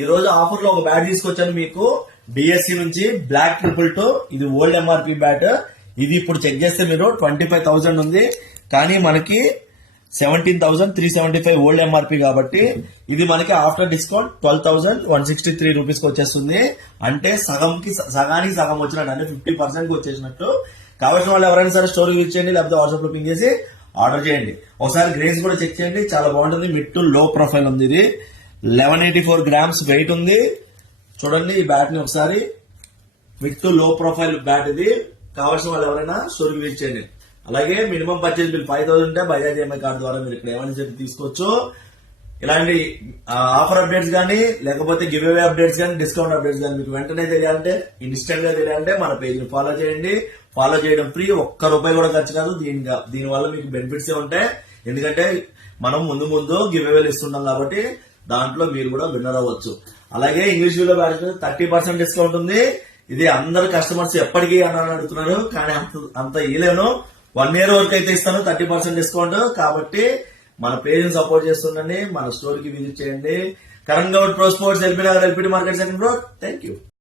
ఈ రోజు ఆఫర్ లో ఒక బ్యాట్ తీసుకొచ్చాను మీకు డిఎస్సి నుంచి బ్లాక్ 222. ఇది ఓల్డ్ ఎంఆర్పి బ్యాట్. ఇది ఇప్పుడు చెక్ చేస్తే మీరు 25,000 ఉంది, కానీ మనకి 17,375 ఓల్డ్ ఎంఆర్పి కాబట్టి ఇది మనకి ఆఫ్టర్ డిస్కౌంట్ 12,163 రూపీస్ కి వచ్చేస్తుంది. అంటే సగానికి సగం వచ్చినట్టు, అంటే 50% వచ్చేసినట్టు. కావాల్సిన వాళ్ళు ఎవరైనా సరే స్టోర్ యూజ్ చేయండి, లేకపోతే వాట్సాప్ లో పింగ్ చేసి ఆర్డర్ చేయండి. ఒకసారి గ్రేస్ కూడా చెక్ చేయండి, చాలా బాగుంటుంది. మిడ్ టు లో ప్రొఫైల్ ఉంది. ఇది 1184 గ్రామ్స్ వెయిట్ ఉంది. చూడండి ఈ బ్యాట్ ని ఒకసారి. మిడ్ టు లో ప్రొఫైల్ బ్యాట్ ఇది. కావాల్సిన వాళ్ళు ఎవరైనా స్టోర్ యూజ్ చేయండి. అలాగే మినిమం పర్చేజ్ బిల్ 5,000 ఉంటే బజాజ్ ఈఎంఐ కార్డు ద్వారా మీరు ఇక్కడ ఏమైనా చెప్పి తీసుకోవచ్చు. ఇలాంటి ఆఫర్ అప్డేట్స్ కానీ, లేకపోతే గివ్ అవే అప్డేట్స్ కానీ, డిస్కౌంట్ అప్డేట్స్ కానీ మీకు వెంటనే తెలియాలంటే, ఇన్స్టెంట్ గా తెలియాలంటే మన పేజ్ ని ఫాలో చేయండి. ఫాలో చేయడం ఫ్రీ, ₹1 కూడా ఖర్చు కాదు. దీని వల్ల మీకు బెనిఫిట్స్ ఉంటాయి. ఎందుకంటే మనం ముందు గివ్ అవేలు ఇస్తుంటాం కాబట్టి దాంట్లో మీరు కూడా విన్నర్ అవ్వచ్చు. అలాగే ఇంగ్లీష్ వీడియో బ్యాచ్ 30% డిస్కౌంట్ ఉంది. ఇది అందరు కస్టమర్స్ ఎప్పటికీ అని అడుగుతున్నారు, కానీ అంత ఇయలేను. 1 year వరకు అయితే ఇస్తాను 30% డిస్కౌంట్. కాబట్టి మన పేజ్ ని సపోర్ట్ చేస్తుండండి, మన స్టోర్ కి విజిట్ చేయండి. Karan Goud pro sports, LB Nagar, LPT market second floor. Thank you.